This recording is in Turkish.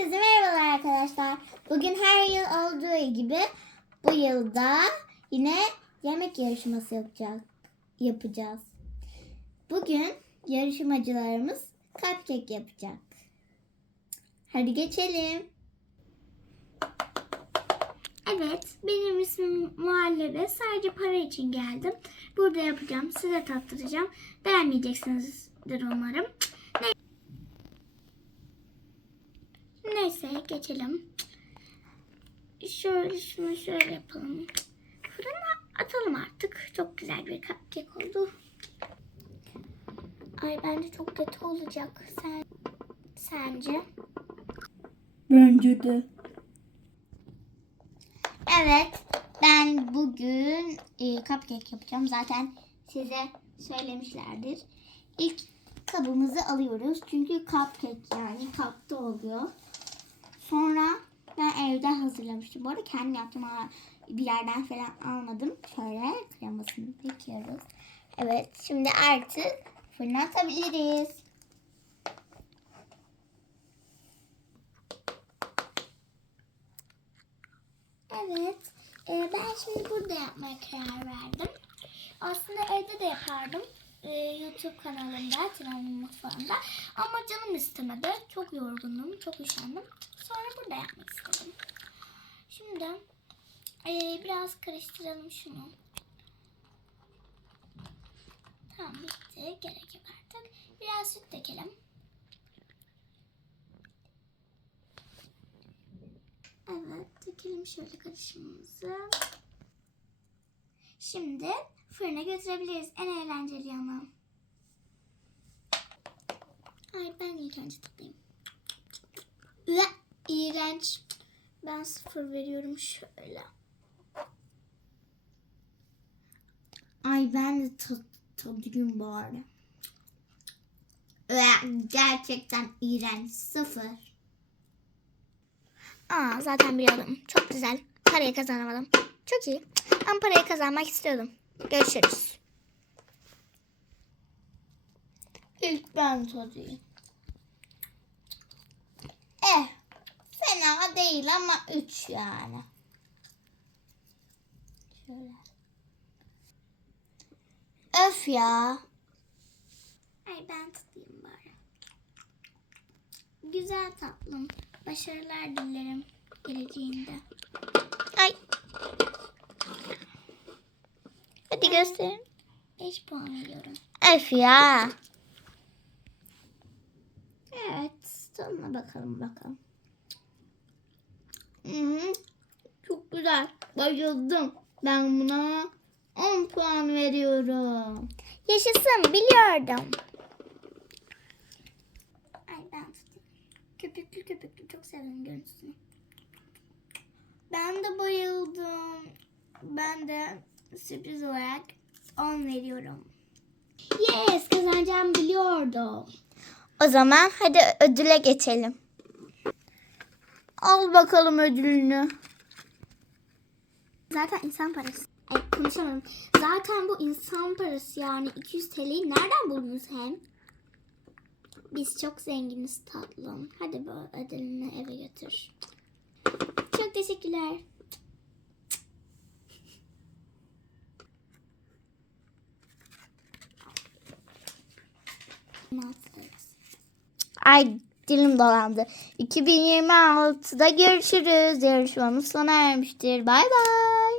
Herkese merhabalar arkadaşlar. Bugün her yıl olduğu gibi bu yılda yine yemek yarışması yapacağız. yapacağız. Bugün yarışmacılarımız cupcake yapacak. Hadi geçelim. Evet, benim ismim Muhallebe. Sadece para için geldim. Burada yapacağım, size tattıracağım. Beğenmeyeceksinizdir umarım. Neyse, geçelim. Şöyle şunu şöyle yapalım. Fırına atalım artık. Çok güzel bir cupcake oldu. Ay bence çok kötü olacak. Sen sence? Bence de. Evet, ben bugün e, cupcake yapacağım. Zaten size söylemişlerdir. İlk kabımızı alıyoruz. Çünkü cupcake yani kapta oluyor. Hazırlamıştım. Bu arada kendim yaptım ama bir yerden falan almadım. Şöyle kremasını döküyoruz. Evet, şimdi artık fırına atabiliriz. Evet. e, ben şimdi burada yapmaya karar verdim. Aslında evde de yapardım. E, YouTube kanalımda, Tina'nın mutfağında. Ama canım istemedi. Çok yorgundum, çok üşendim. Sonra burada yapmak istedim. Şimdi e, biraz karıştıralım şunu. Tamam bitti. Gerek yok artık. Biraz süt dökelim. Evet, dökelim şöyle karışımımızı. Şimdi fırına götürebiliriz. En eğlenceli yanı. Ay ben ilk önce tadayım. İğrenç. Ben sıfır veriyorum şöyle. Ay ben de tad, tadayım bari. Gerçekten iğrenç. Sıfır. Aa zaten biliyordum. Çok güzel. Parayı kazanamadım. Çok iyi. Ama parayı kazanmak istiyordum. Görüşürüz. İlk ben tadayım. Eh, fena değil ama üç yani. Şöyle. Öf ya. Ay ben tutayım bari. Güzel tatlım. Başarılar dilerim geleceğinde. Ay. Hadi gösterin. 5 puan veriyorum. Öf ya. Evet, tadına bakalım bakalım. Hı-hı. Çok güzel. Bayıldım. Ben buna 10 puan veriyorum. Yaşasın biliyordum. Ay ben tutayım. Köpüklü köpüklü çok seviyorum görüntüsünü. Ben de bayıldım. Ben de sürpriz olarak 10 veriyorum. Yes kazanacağımı biliyordum. O zaman hadi ödüle geçelim. Al bakalım ödülünü. Zaten insan parası. Ay konuşamadım. Zaten bu insan parası yani 200 TL'yi nereden buldunuz hem? Biz çok zenginiz tatlım. Hadi bu ödülünü eve götür. Çok teşekkürler. Ay dilim dolandı. 2026'da görüşürüz. Yarışmamız sona ermiştir. Bay bay.